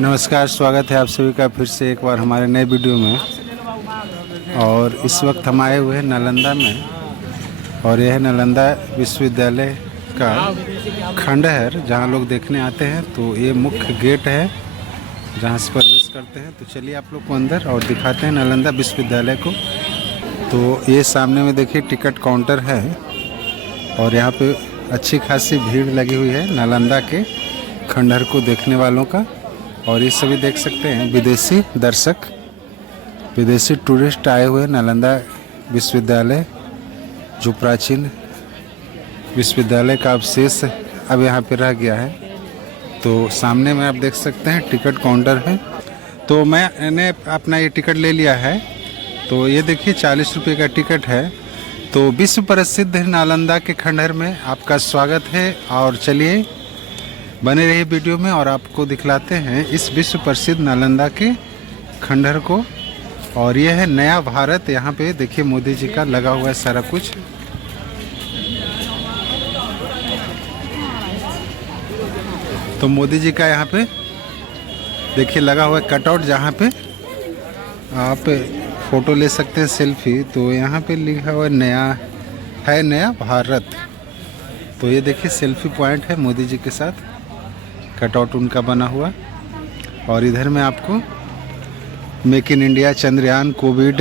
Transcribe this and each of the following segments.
नमस्कार, स्वागत है आप सभी का फिर से एक बार हमारे नए वीडियो में। और इस वक्त हम आए हुए हैं नालंदा में, और यह नालंदा विश्वविद्यालय का खंडहर जहां लोग देखने आते हैं। तो ये मुख्य गेट है जहां से प्रवेश करते हैं। तो चलिए आप लोग को अंदर और दिखाते हैं नालंदा विश्वविद्यालय को। तो ये सामने में देखिए टिकट काउंटर है, और यहाँ पे अच्छी खासी भीड़ लगी हुई है नालंदा के खंडहर को देखने वालों का। और ये सभी देख सकते हैं विदेशी दर्शक, विदेशी टूरिस्ट आए हुए नालंदा विश्वविद्यालय, जो प्राचीन विश्वविद्यालय का अवशेष अब यहाँ पे रह गया है। तो सामने में आप देख सकते हैं टिकट काउंटर है। तो मैंने अपना ये टिकट ले लिया है। तो ये देखिए 40 रुपये का टिकट है। तो विश्व प्रसिद्ध नालंदा के खंडहर में आपका स्वागत है। और चलिए बने रहिए वीडियो में और आपको दिखलाते हैं इस विश्व प्रसिद्ध नालंदा के खंडहर को। और यह है नया भारत। यहाँ पे देखिए मोदी जी का लगा हुआ है सारा कुछ। तो मोदी जी का यहाँ पे देखिए लगा हुआ है कटआउट, जहाँ पे आप फोटो ले सकते हैं सेल्फी। तो यहाँ पे लिखा हुआ है नया भारत। तो ये देखिए सेल्फी पॉइंट है मोदी जी के साथ, कटआउट उनका बना हुआ। और इधर में आपको make in India, Chandrayaan, Covid,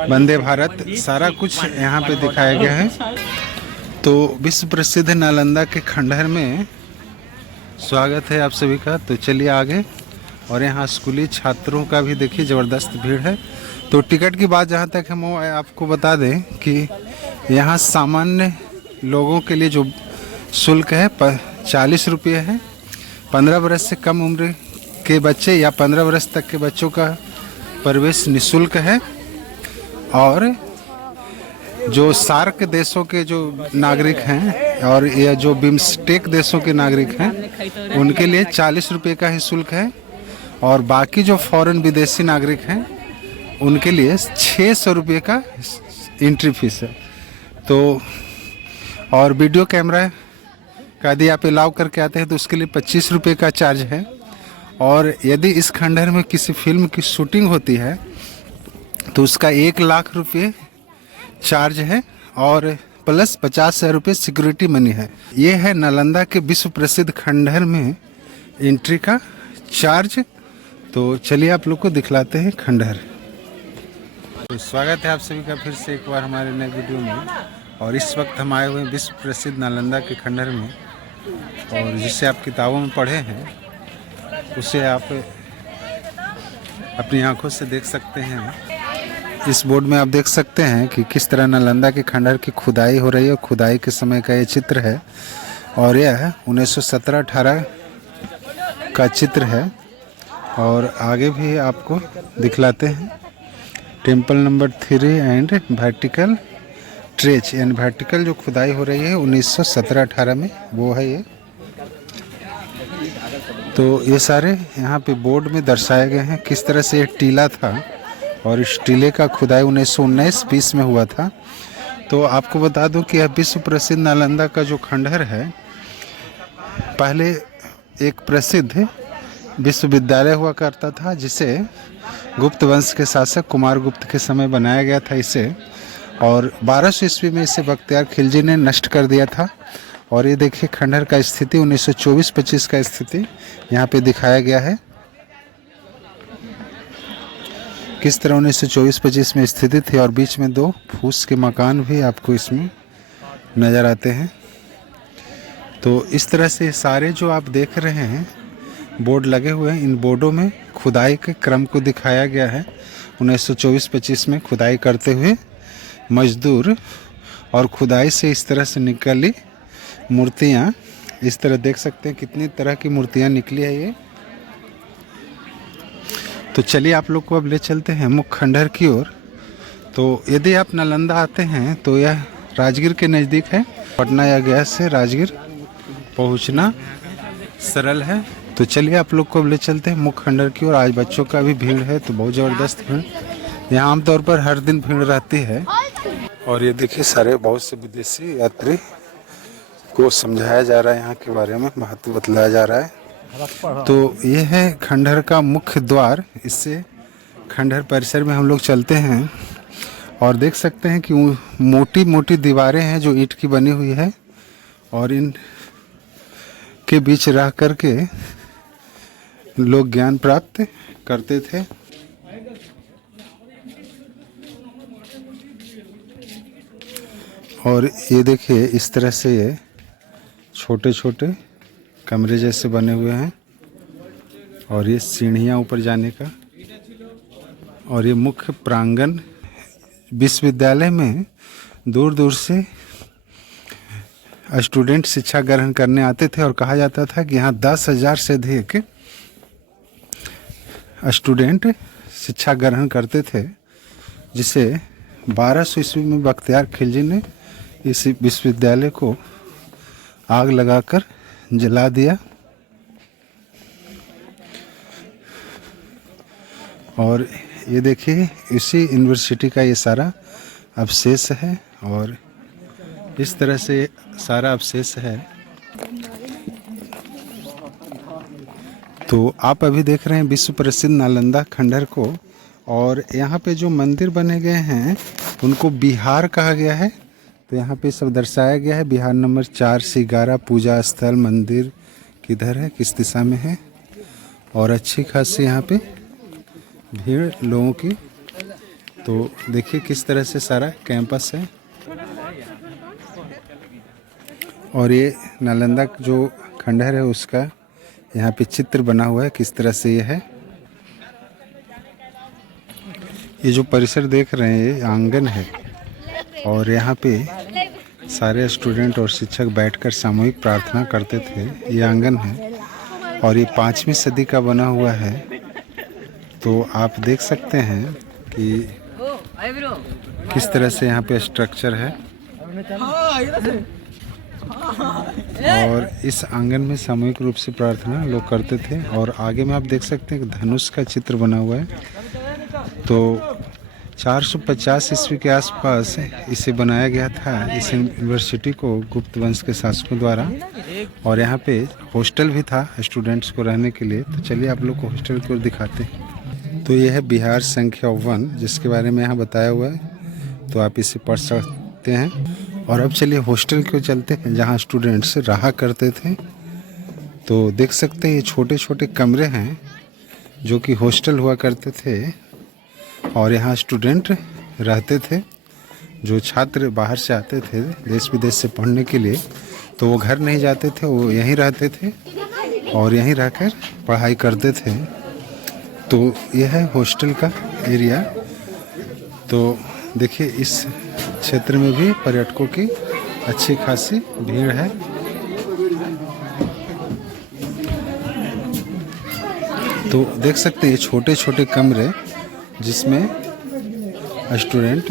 Vande Bharat सारा कुछ यहाँ पे दिखाया गया है। तो विश्व प्रसिद्ध नालंदा के खंडहर में स्वागत है आप सभी का। तो चलिए आगे। और यहाँ स्कूली छात्रों का भी देखिए ज़बरदस्त भीड़ है। तो टिकट की बात जहाँ तक हम आपको बता दें कि यहाँ सामान्य लोगों के लिए जो शुल्क है 40 रुपये है। 15 वर्ष से कम उम्र के बच्चे या 15 वर्ष तक के बच्चों का प्रवेश निःशुल्क है। और जो सार्क देशों के जो नागरिक हैं और या जो बिम्स्टेक देशों के नागरिक हैं उनके लिए 40 रुपये का ही शुल्क है। और बाकी जो फॉरेन विदेशी नागरिक हैं उनके लिए 600 रुपये का एंट्री फीस है। तो और वीडियो कैमरा का यदि आप अलाउ करके आते हैं तो उसके लिए 25 रुपये का चार्ज है। और यदि इस खंडहर में किसी फिल्म की शूटिंग होती है तो उसका 1 लाख रुपये चार्ज है, और प्लस 50,000 रुपये सिक्योरिटी मनी है। ये है नालंदा के विश्व प्रसिद्ध खंडहर में एंट्री का चार्ज। तो चलिए आप लोग को दिखलाते हैं खंडहर। तो स्वागत है आप सभी का फिर से एक बार हमारे नए वीडियो में। और इस वक्त हम आए हुए हैं विश्व प्रसिद्ध नालंदा के खंडहर में, और जिसे आप किताबों में पढ़े हैं उसे आप अपनी आंखों से देख सकते हैं। इस बोर्ड में आप देख सकते हैं कि किस तरह नालंदा के खंडहर की खुदाई हो रही है। खुदाई के समय का ये चित्र है, और यह 1917-18 का चित्र है। और आगे भी आपको दिखलाते हैं टेम्पल नंबर 3 एंड वर्टिकल ट्रेच, यानी वर्टिकल जो खुदाई हो रही है 1917-18 में, वो है ये। तो ये सारे यहाँ पे बोर्ड में दर्शाए गए हैं किस तरह से ये टीला था, और इस टीले का खुदाई 1919-20 में हुआ था। तो आपको बता दूं कि यह विश्व प्रसिद्ध नालंदा का जो खंडहर है, पहले एक प्रसिद्ध विश्वविद्यालय हुआ करता था, जिसे गुप्त वंश के शासक कुमार गुप्त के समय बनाया गया था इसे। और 1200 ईस्वी में इसे बख्तियार खिलजी ने नष्ट कर दिया था। और ये देखिए खंडहर का स्थिति 1924-25 का स्थिति यहाँ पे दिखाया गया है, किस तरह 1924-25 में स्थिति थी। और बीच में 2 फूस के मकान भी आपको इसमें नज़र आते हैं। तो इस तरह से सारे जो आप देख रहे हैं बोर्ड लगे हुए हैं, इन बोर्डों में खुदाई के क्रम को दिखाया गया है। 1924-25 में खुदाई करते हुए मजदूर, और खुदाई से इस तरह से निकली मूर्तियाँ। इस तरह देख सकते हैं कितनी तरह की मूर्तियाँ निकली है ये। तो चलिए आप लोग को अब ले चलते हैं मुख्य खंडहर की ओर। तो यदि आप नालंदा आते हैं तो यह राजगीर के नज़दीक है। पटना या गया से राजगीर पहुंचना सरल है। तो चलिए आप लोग को अब ले चलते हैं मुख्य खंडहर की ओर। आज बच्चों का भी भीड़ है, तो बहुत ज़बरदस्त भीड़। यहाँ आमतौर पर हर दिन भीड़ रहती है। और ये देखिए सारे बहुत से विदेशी यात्री को समझाया जा रहा है, यहाँ के बारे में महत्व बतलाया जा रहा है। तो ये है खंडहर का मुख्य द्वार। इससे खंडहर परिसर में हम लोग चलते हैं और देख सकते हैं कि मोटी मोटी दीवारें हैं जो ईंट की बनी हुई है और इन के बीच रह करके लोग ज्ञान प्राप्त करते थे। और ये देखिए इस तरह से ये छोटे छोटे कमरे जैसे बने हुए हैं और ये सीढ़ियाँ ऊपर जाने का। और ये मुख्य प्रांगण विश्वविद्यालय में दूर दूर से स्टूडेंट शिक्षा ग्रहण करने आते थे और कहा जाता था कि यहाँ 10,000 से अधिक स्टूडेंट शिक्षा ग्रहण करते थे, जिसे 1200 ईस्वी में बख्तियार खिलजी ने इस विश्वविद्यालय को आग लगाकर जला दिया। और ये देखिए इसी यूनिवर्सिटी का ये सारा अवशेष है और इस तरह से सारा अवशेष है। तो आप अभी देख रहे हैं विश्व प्रसिद्ध नालंदा खंडहर को। और यहाँ पे जो मंदिर बने गए हैं उनको बिहार कहा गया है। तो यहाँ पे सब दर्शाया गया है। बिहार नंबर 4 से 11 पूजा स्थल मंदिर किधर है, किस दिशा में है। और अच्छी खासी यहाँ पे भीड़ लोगों की। तो देखिए किस तरह से सारा कैंपस है। और ये नालंदा जो खंडहर है उसका यहाँ पे चित्र बना हुआ है, किस तरह से ये है। ये जो परिसर देख रहे हैं ये आंगन है और यहाँ पे सारे स्टूडेंट और शिक्षक बैठकर सामूहिक प्रार्थना करते थे। ये आंगन है और ये 5वीं सदी का बना हुआ है। तो आप देख सकते हैं कि किस तरह से यहाँ पे स्ट्रक्चर है। और इस आंगन में सामूहिक रूप से प्रार्थना लोग करते थे। और आगे में आप देख सकते हैं कि धनुष का चित्र बना हुआ है। तो 450 ईस्वी के आसपास इसे बनाया गया था, इस यूनिवर्सिटी को, गुप्त वंश के शासकों द्वारा। और यहाँ पे हॉस्टल भी था स्टूडेंट्स को रहने के लिए। तो चलिए आप लोग को हॉस्टल को दिखाते हैं। तो यह है बिहार संख्या 1 जिसके बारे में यहाँ बताया हुआ है। तो आप इसे पढ़ सकते हैं। और अब चलिए हॉस्टल को चलते हैं जहाँ स्टूडेंट्स रहा करते थे। तो देख सकते हैं ये छोटे छोटे कमरे हैं जो कि हॉस्टल हुआ करते थे और यहाँ स्टूडेंट रहते थे। जो छात्र बाहर से आते थे देश विदेश से पढ़ने के लिए, तो वो घर नहीं जाते थे, वो यहीं रहते थे और यहीं रहकर पढ़ाई करते थे। तो यह है हॉस्टल का एरिया। तो देखिए इस क्षेत्र में भी पर्यटकों की अच्छी खासी भीड़ है। तो देख सकते हैं ये छोटे छोटे कमरे जिसमें स्टूडेंट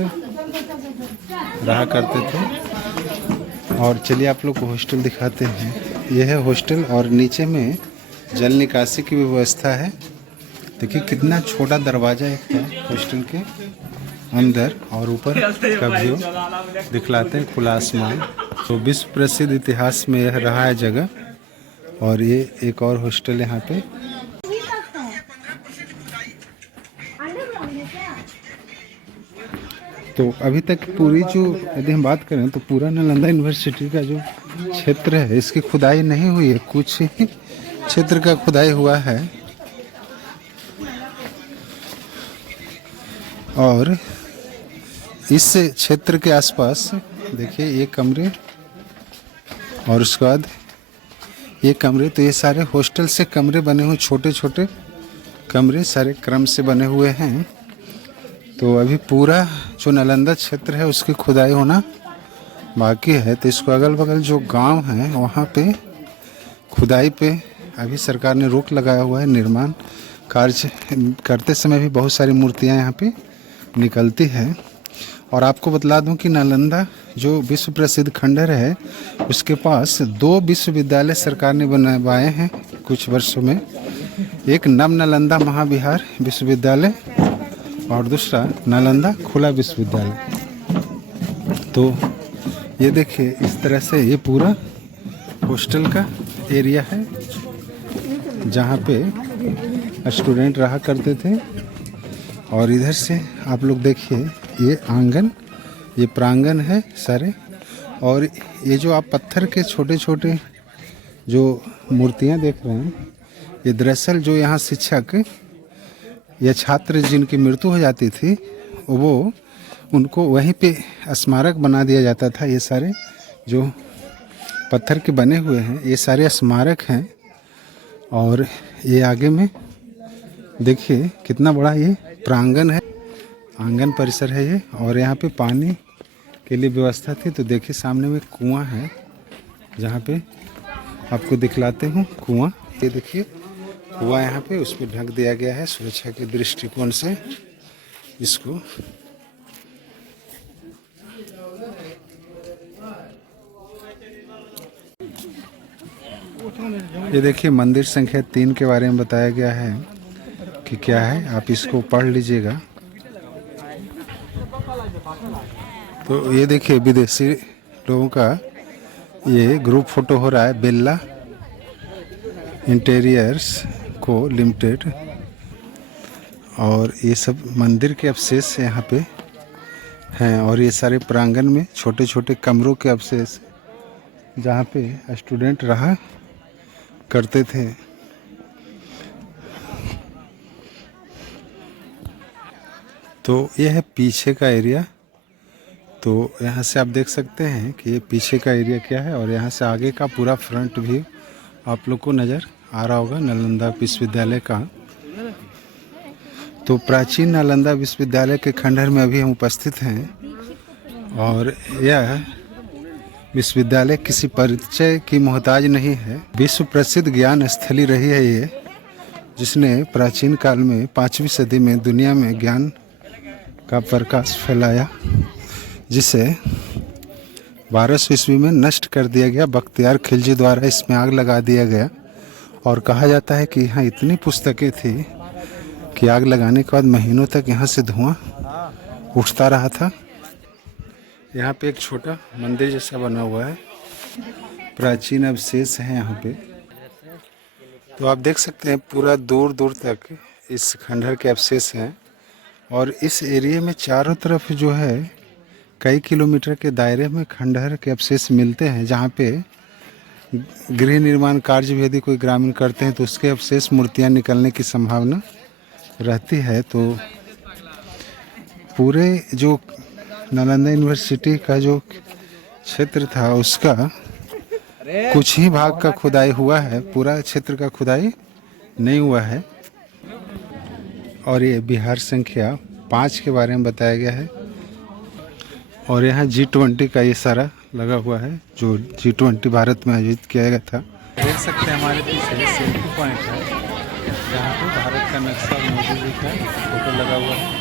रहा करते थे। और चलिए आप लोग को हॉस्टल दिखाते हैं। यह है हॉस्टल और नीचे में जल निकासी की व्यवस्था है। देखिए कितना छोटा दरवाज़ा एक है हॉस्टल के अंदर और ऊपर का व्यू दिखलाते हैं, खुला आसमान। तो विश्व प्रसिद्ध इतिहास में यह रहा है जगह। और ये एक और हॉस्टल यहाँ पे। तो अभी तक पूरी जो यदि हम बात करें तो पूरा नालंदा यूनिवर्सिटी का जो क्षेत्र है इसकी खुदाई नहीं हुई है, कुछ ही क्षेत्र का खुदाई हुआ है। और इस क्षेत्र के आसपास देखिए ये कमरे और उसके बाद ये कमरे। तो ये सारे हॉस्टल से कमरे बने हुए, छोटे छोटे कमरे सारे क्रम से बने हुए हैं। तो अभी पूरा जो नालंदा क्षेत्र है उसकी खुदाई होना बाकी है। तो इसको अगल बगल जो गांव हैं वहाँ पे खुदाई पे अभी सरकार ने रोक लगाया हुआ है। निर्माण कार्य करते समय भी बहुत सारी मूर्तियाँ यहाँ पे निकलती है। और आपको बतला दूं कि नालंदा जो विश्व प्रसिद्ध खंडहर है उसके पास 2 विश्वविद्यालय सरकार ने बनवाए हैं कुछ वर्षों में। एक नव नालंदा महाविहार विश्वविद्यालय और दूसरा नालंदा खुला विश्वविद्यालय। तो ये देखिए इस तरह से ये पूरा हॉस्टल का एरिया है। जहाँ पे स्टूडेंट रहा करते थे। और इधर से आप लोग देखिए ये आंगन, ये प्रांगण है सारे। और ये जो आप पत्थर के छोटे छोटे जो मूर्तियाँ देख रहे हैं, ये दरअसल जो यहाँ शिक्षक या छात्र जिनकी मृत्यु हो जाती थी वो उनको वहीं पे स्मारक बना दिया जाता था। ये सारे जो पत्थर के बने हुए हैं ये सारे स्मारक हैं। और ये आगे में देखिए कितना बड़ा ये प्रांगण है, आंगन परिसर है ये। और यहाँ पे पानी के लिए व्यवस्था थी। तो देखिए सामने में कुआं है, जहाँ पे आपको दिखलाते हूँ कुआं। ये देखिए कुआं यहाँ पे, उस पर ढक दिया गया है सुरक्षा के दृष्टिकोण से इसको। ये देखिए मंदिर संख्या 3 के बारे में बताया गया है कि क्या है, आप इसको पढ़ लीजिएगा। तो ये देखिए विदेशी लोगों का ये ग्रुप फोटो हो रहा है, बेल्ला इंटीरियर्स को लिमिटेड। और ये सब मंदिर के अवशेष यहाँ पे हैं। और ये सारे प्रांगण में छोटे छोटे कमरों के अवशेष जहाँ पे स्टूडेंट रहा करते थे। तो ये है पीछे का एरिया। तो यहाँ से आप देख सकते हैं कि ये पीछे का एरिया क्या है। और यहाँ से आगे का पूरा फ्रंट व्यू आप लोग को नज़र आ रहा होगा नालंदा विश्वविद्यालय का। तो प्राचीन नालंदा विश्वविद्यालय के खंडहर में अभी हम उपस्थित हैं। और यह विश्वविद्यालय किसी परिचय की मोहताज नहीं है। विश्व प्रसिद्ध ज्ञान स्थली रही है ये, जिसने प्राचीन काल में 5वीं सदी में दुनिया में ज्ञान का प्रकाश फैलाया, जिसे 1200 ईस्वी में नष्ट कर दिया गया। बख्तियार खिलजी द्वारा इसमें आग लगा दिया गया। और कहा जाता है कि यहाँ इतनी पुस्तकें थी कि आग लगाने के बाद महीनों तक यहाँ से धुआं उठता रहा था। यहाँ पे एक छोटा मंदिर जैसा बना हुआ है, प्राचीन अवशेष है यहाँ पे। तो आप देख सकते हैं पूरा दूर दूर तक इस खंडहर के अवशेष हैं। और इस एरिया में चारों तरफ जो है कई किलोमीटर के दायरे में खंडहर के अवशेष मिलते हैं, जहाँ पे गृह निर्माण कार्य भी यदि कोई ग्रामीण करते हैं तो उसके अवशेष मूर्तियाँ निकलने की संभावना रहती है। तो पूरे जो नालंदा यूनिवर्सिटी का जो क्षेत्र था उसका कुछ ही भाग का खुदाई हुआ है, पूरा क्षेत्र का खुदाई नहीं हुआ है। और ये बिहार संख्या 5 के बारे में बताया गया है। और यहाँ G20 का ये सारा लगा हुआ है, जो G20 भारत में आयोजित किया गया था। देख सकते हैं हमारे पीछे सेल्फी पॉइंट है, जहाँ पे भारत का नक्शा मोदी जी का फोटो लगा हुआ है।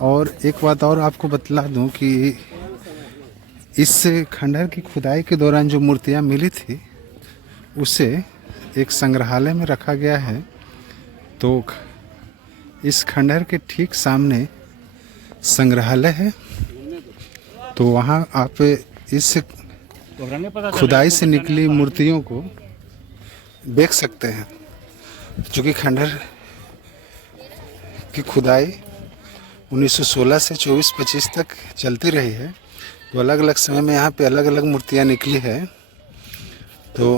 और एक बात और आपको बतला दूं कि इस खंडहर की खुदाई के दौरान जो मूर्तियाँ मिली थी उसे एक संग्रहालय में रखा गया है। तो इस खंडहर के ठीक सामने संग्रहालय है। तो वहाँ आप इस खुदाई से निकली मूर्तियों को देख सकते हैं। चूँकि खंडहर की खुदाई 1916 से 24-25 तक चलती रही है, तो अलग अलग समय में यहाँ पे अलग अलग मूर्तियाँ निकली है। तो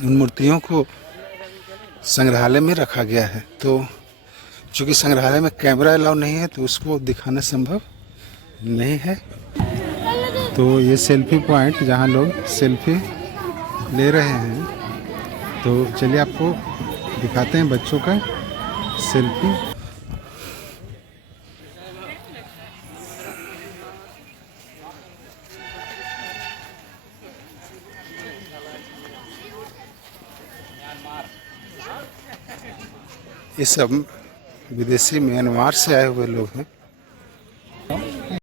उन मूर्तियों को संग्रहालय में रखा गया है। तो चूँकि संग्रहालय में कैमरा अलाउ नहीं है तो उसको दिखाना संभव नहीं है। तो ये सेल्फी पॉइंट जहाँ लोग सेल्फी ले रहे हैं, तो चलिए आपको दिखाते हैं बच्चों का सेल्फी। ये सब विदेशी म्यांमार से आए हुए लोग हैं।